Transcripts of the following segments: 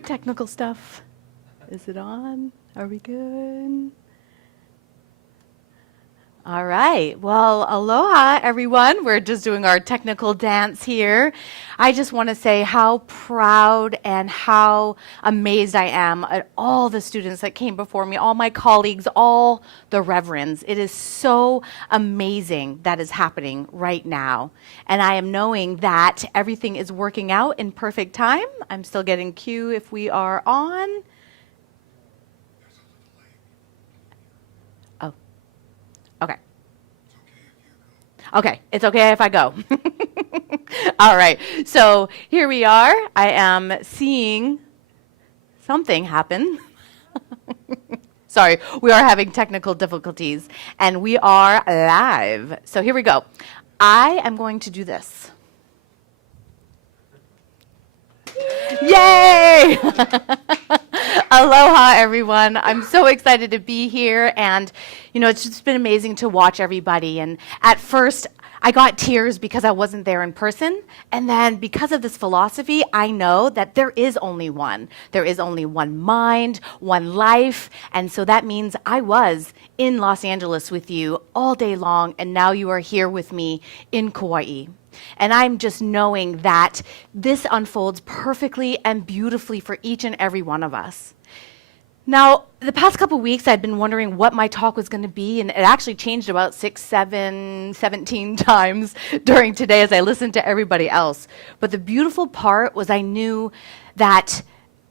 with technical stuff. Is it on? Are we good? All right. Well, aloha, everyone. We're just doing our technical dance here. I just want to say how proud and how amazed I am at all the students that came before me, all my colleagues, all the reverends. It is so amazing that is happening right now. And I am knowing that everything is working out in perfect time. I'm still getting cue if we are on. Okay. Okay, it's okay if I go. All right, so here we are. I am seeing something happen. Sorry, we are having technical difficulties, and we are live. So here we go. I am going to do this. Yay! Aloha, everyone. I'm so excited to be here, and it's just been amazing to watch everybody. And at first, I got tears because I wasn't there in person, and then because of this philosophy, I know that there is only one. There is only one mind, one life, and so that means I was in Los Angeles with you all day long, and now you are here with me in Kauai. And I'm just knowing that this unfolds perfectly and beautifully for each and every one of us. Now, the past couple of weeks, I'd been wondering what my talk was going to be, and it actually changed about 6, 7, 17 times during today as I listened to everybody else. But the beautiful part was I knew that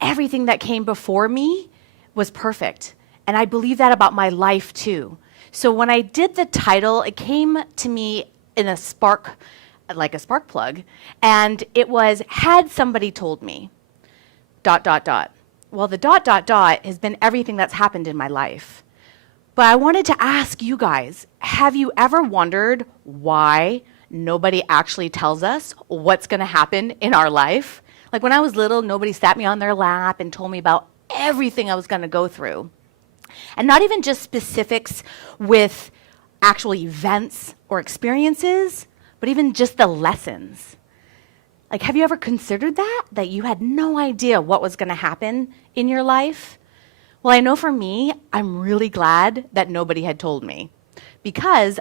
everything that came before me was perfect. And I believe that about my life, too. So when I did the title, it came to me in a spark, like a spark plug, and it was, had somebody told me, ... Well, the ... has been everything that's happened in my life. But I wanted to ask you guys, have you ever wondered why nobody actually tells us what's going to happen in our life? Like when I was little, nobody sat me on their lap and told me about everything I was going to go through. And not even just specifics with actual events or experiences, but even just the lessons. Like, have you ever considered that you had no idea what was going to happen in your life? Well, I know for me, I'm really glad that nobody had told me, because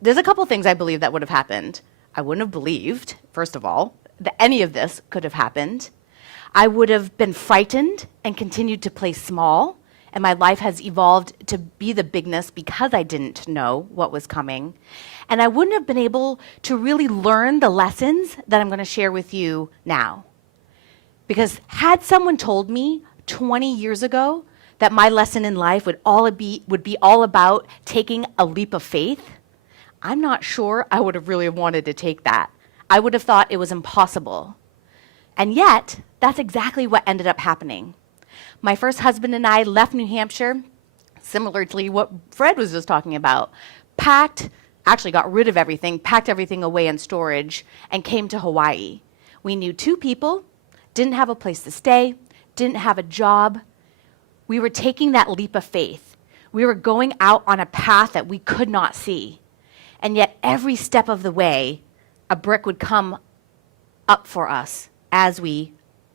there's a couple things I believe that would have happened. I wouldn't have believed, first of all, that any of this could have happened. I would have been frightened and continued to play small, and my life has evolved to be the bigness because I didn't know what was coming. And I wouldn't have been able to really learn the lessons that I'm going to share with you now. Because had someone told me 20 years ago that my lesson in life would be all about taking a leap of faith, I'm not sure I would have really wanted to take that. I would have thought it was impossible. And yet, that's exactly what ended up happening. My first husband and I left New Hampshire, similarly what Fred was just talking about, actually got rid of everything, packed everything away in storage, and came to Hawaii. We knew 2 people, didn't have a place to stay, didn't have a job. We were taking that leap of faith. We were going out on a path that we could not see. And yet every step of the way, a brick would come up for us as we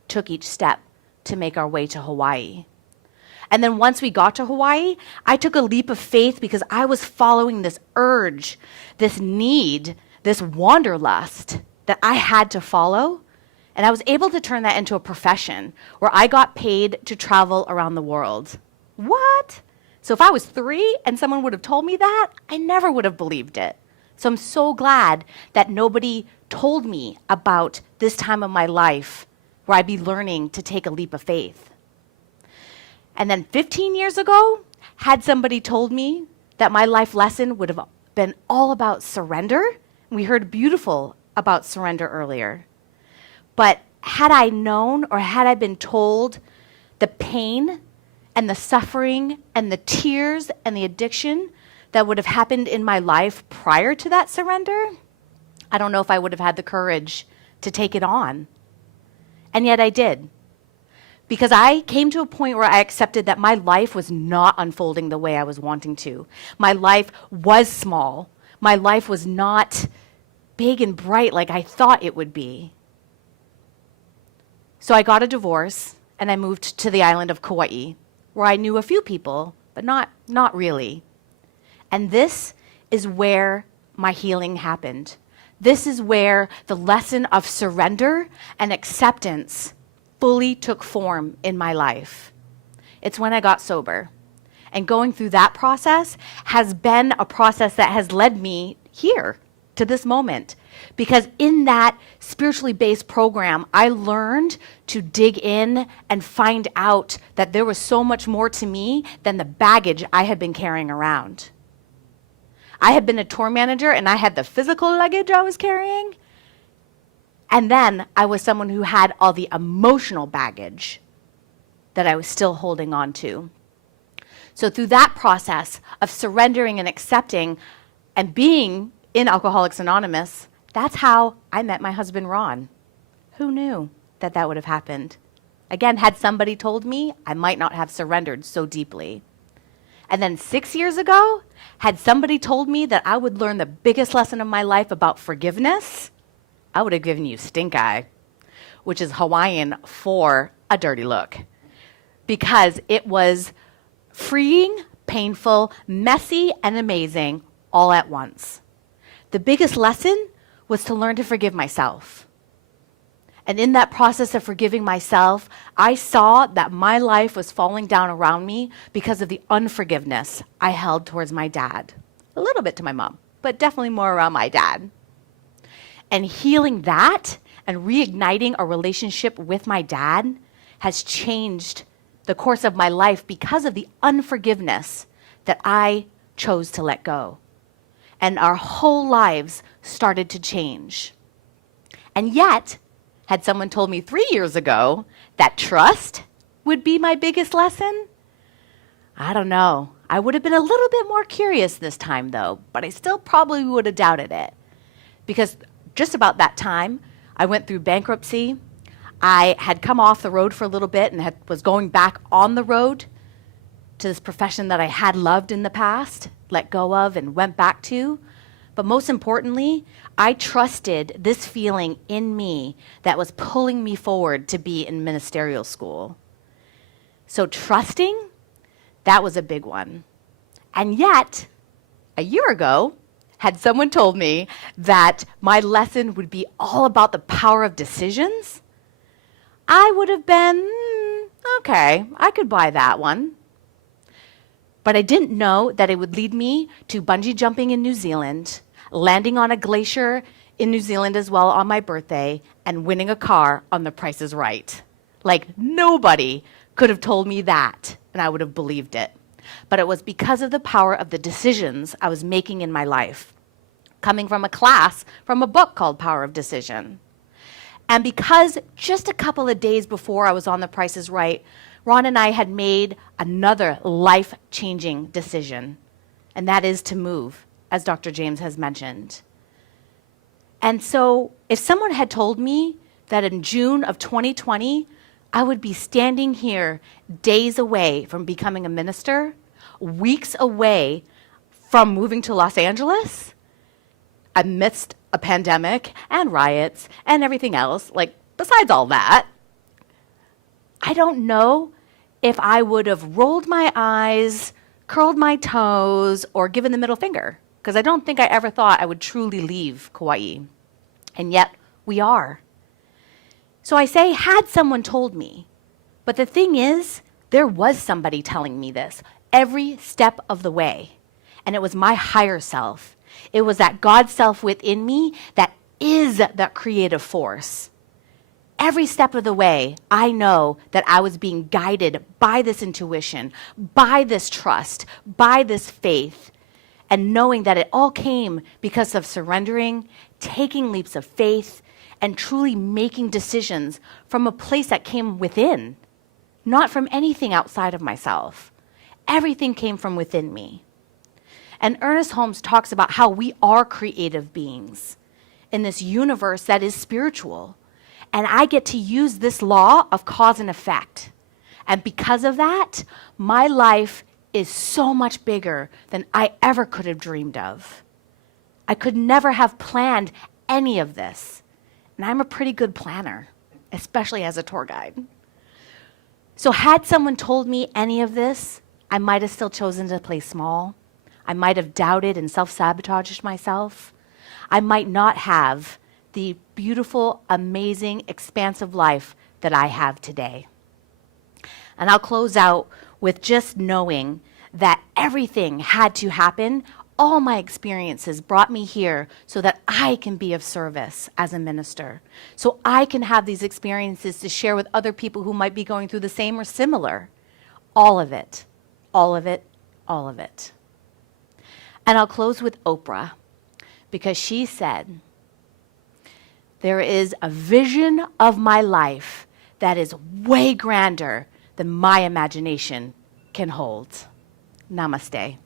took each step to make our way to Hawaii. And then once we got to Hawaii, I took a leap of faith because I was following this urge, this need, this wanderlust that I had to follow. And I was able to turn that into a profession where I got paid to travel around the world. What? So if I was 3 and someone would have told me that, I never would have believed it. So I'm so glad that nobody told me about this time of my life where I'd be learning to take a leap of faith. And then 15 years ago, had somebody told me that my life lesson would have been all about surrender, we heard beautiful about surrender earlier. But had I known or had I been told the pain and the suffering and the tears and the addiction that would have happened in my life prior to that surrender, I don't know if I would have had the courage to take it on. And yet I did. Because I came to a point where I accepted that my life was not unfolding the way I was wanting to. My life was small. My life was not big and bright like I thought it would be. So I got a divorce, and I moved to the island of Kauai, where I knew a few people, but not really. And this is where my healing happened. This is where the lesson of surrender and acceptance fully took form in my life. It's when I got sober. And going through that process has been a process that has led me here to this moment. Because in that spiritually based program, I learned to dig in and find out that there was so much more to me than the baggage I had been carrying around. I had been a tour manager and I had the physical luggage I was carrying. And then I was someone who had all the emotional baggage that I was still holding on to. So through that process of surrendering and accepting and being in Alcoholics Anonymous, that's how I met my husband, Ron. Who knew that that would have happened? Again, had somebody told me, I might not have surrendered so deeply. And then 6 years ago, had somebody told me that I would learn the biggest lesson of my life about forgiveness, I would have given you stink eye, which is Hawaiian for a dirty look. Because it was freeing, painful, messy, and amazing all at once. The biggest lesson was to learn to forgive myself. And in that process of forgiving myself, I saw that my life was falling down around me because of the unforgiveness I held towards my dad. A little bit to my mom, but definitely more around my dad. And healing that and reigniting a relationship with my dad has changed the course of my life because of the unforgiveness that I chose to let go. And our whole lives started to change. And yet, had someone told me 3 years ago that trust would be my biggest lesson, I don't know. I would have been a little bit more curious this time, though, but I still probably would have doubted it. Because just about that time, I went through bankruptcy. I had come off the road for a little bit and was going back on the road to this profession that I had loved in the past, let go of, and went back to. But most importantly, I trusted this feeling in me that was pulling me forward to be in ministerial school. So trusting, that was a big one. And yet, a year ago, had someone told me that my lesson would be all about the power of decisions, I would have been, okay, I could buy that one. But I didn't know that it would lead me to bungee jumping in New Zealand, landing on a glacier in New Zealand as well on my birthday, and winning a car on The Price is Right. Like, nobody could have told me that, and I would have believed it. But it was because of the power of the decisions I was making in my life, coming from a class from a book called Power of Decision. And because just a couple of days before I was on The Price is Right, Ron and I had made another life-changing decision, and that is to move, as Dr. James has mentioned. And so if someone had told me that in June of 2020, I would be standing here days away from becoming a minister, weeks away from moving to Los Angeles, amidst a pandemic and riots and everything else, like besides all that, I don't know if I would have rolled my eyes, curled my toes, or given the middle finger, because I don't think I ever thought I would truly leave Kauai. And yet, we are. So I say, had someone told me, but the thing is, there was somebody telling me this every step of the way, and it was my higher self. It was that God self within me that is that creative force. Every step of the way, I know that I was being guided by this intuition, by this trust, by this faith, and knowing that it all came because of surrendering, taking leaps of faith, and truly making decisions from a place that came within, not from anything outside of myself. Everything came from within me. And Ernest Holmes talks about how we are creative beings in this universe that is spiritual. And I get to use this law of cause and effect. And because of that, my life is so much bigger than I ever could have dreamed of. I could never have planned any of this. And I'm a pretty good planner, especially as a tour guide. So had someone told me any of this, I might have still chosen to play small. I might have doubted and self-sabotaged myself. I might not have the beautiful, amazing, expansive life that I have today. And I'll close out with just knowing that everything had to happen. All my experiences brought me here so that I can be of service as a minister. So I can have these experiences to share with other people who might be going through the same or similar. All of it, all of it, all of it. And I'll close with Oprah, because she said, there is a vision of my life that is way grander than my imagination can hold. Namaste.